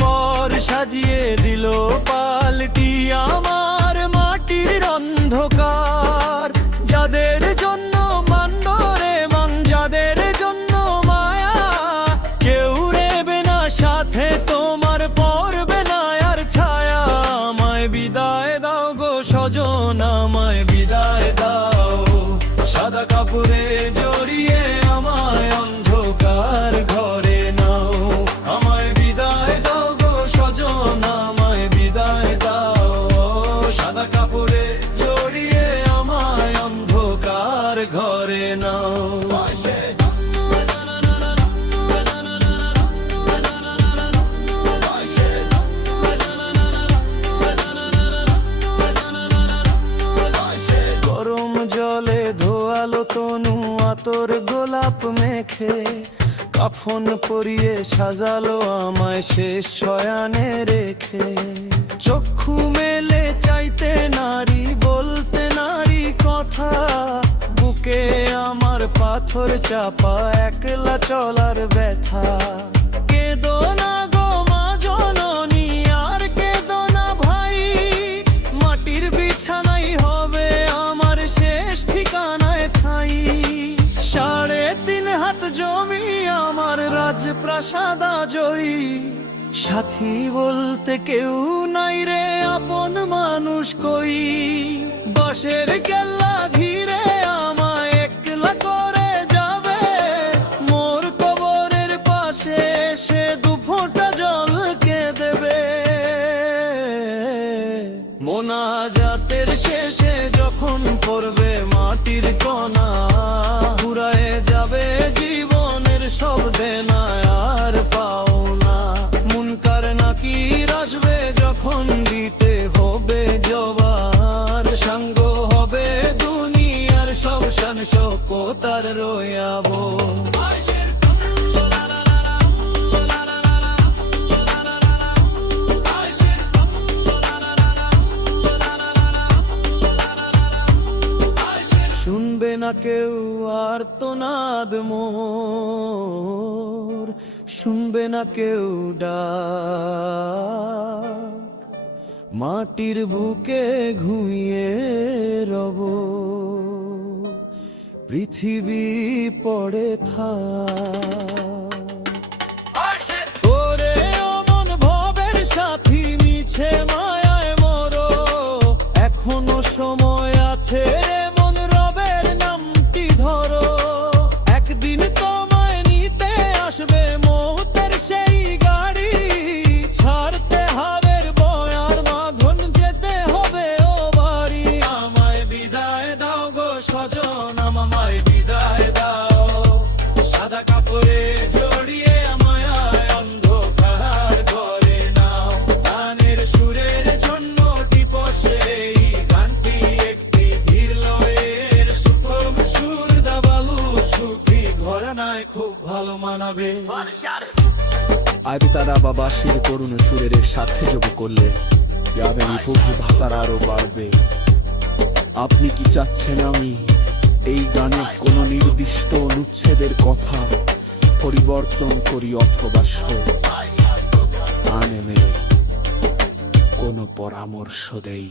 পর সাজিয়ে দিল পাল্টি আমার মাটির অন্ধকার। যাদের জন্য বান্দরে মান, যাদের জন্য মায়া, কেউ রেবে না সাথে তোমার, পড়বে না আর ছায়া। আমায় বিদায় দাও গো স্বজন, আমায় বিদায় দাও। সাদা কাপড়ে জড়িয়ে আমায় অন্ধকার ঘরে নাও। আমায় বিদায় দাও গো স্বজন, আমায় বিদায় দাও। সাদা কাপড়ে জড়িয়ে আমায় অন্ধকার ঘরে নাও। গরম জলে ধোয়ালো তনু আতর গোলাপ মেখে, কাফন পরিয়ে সাজালো আমায় শেষ শয়ানে রেখে। চক্ষু মেলে চাইতে নারী, বলতে নারী কথা, বুকে আমার পাথর চাপা একলা চলার ব্যথা। কেঁদো না গো মা জননী, আর কেঁদো না ভাই, মাটির বিছানাই হবে আমার শেষ ঠিকানায় ঠাই। 3.5 হাত জমি আমার রাজপ্রাসাদ জয়ী, সাথী বলতে কেউ নাই রে, আপন মানুষ কই। বাঁশের কেল্লা ঘিরে আমায় একলা করে যাবে, মোর কবরের পাশে এসে 2 ফোঁটা জল কে দেবে। মোনাজাতের শেষে যখন পড়বে মাটির কণা, ফুরায়ে যাবে জীবনের সব দেনা আর পাওনা। মুনকার নাকির আসবে যখন দিতে হবে জবাব, সঙ্গ হবে দুনিয়ার সব শান শওকত রয়াবো। শুনবে না কেউ আর্তনাদ মোর, শুনবে না কেউ ডাক, মাটির বুকে ঘুমিয়ে রব, পৃথিবী পড়ে থাক। ওরে অমন ভবের সাথী, মিছে মায়ায় মরো, এখনো সময় আছে, একদিন তোমায় নিতে আসবে মৌতের সেই গাড়ি। ছাড়তে হবে বয়ার বাঁধন, যেতে হবে ও বাড়ি। আমায় বিদায় দাও গো স্বজন, আমায় বিদায় দাও। সাদা কাপড়ে জড়িয়ে আমায় অন্ধকার ঘরে নাও। গানের সুরের জন্য টিপসে এই গানটি একটি ধীর লয়ের সুফম সুর দাবালু সুফি ঘরানায় খুব ভালো মানাবে। আদি তারা বাবাসীর করুণ সুরের সাথে যোগ করলে যাবেন প্রভু ভাতার আরো বাড়বে। আপনি কি চাচ্ছেন আমি এই গানে কোনো নির্দিষ্ট অনুচ্ছেদের কথা পরিবর্তন করি, অথবা গানে কোনো পরামর্শ দেই?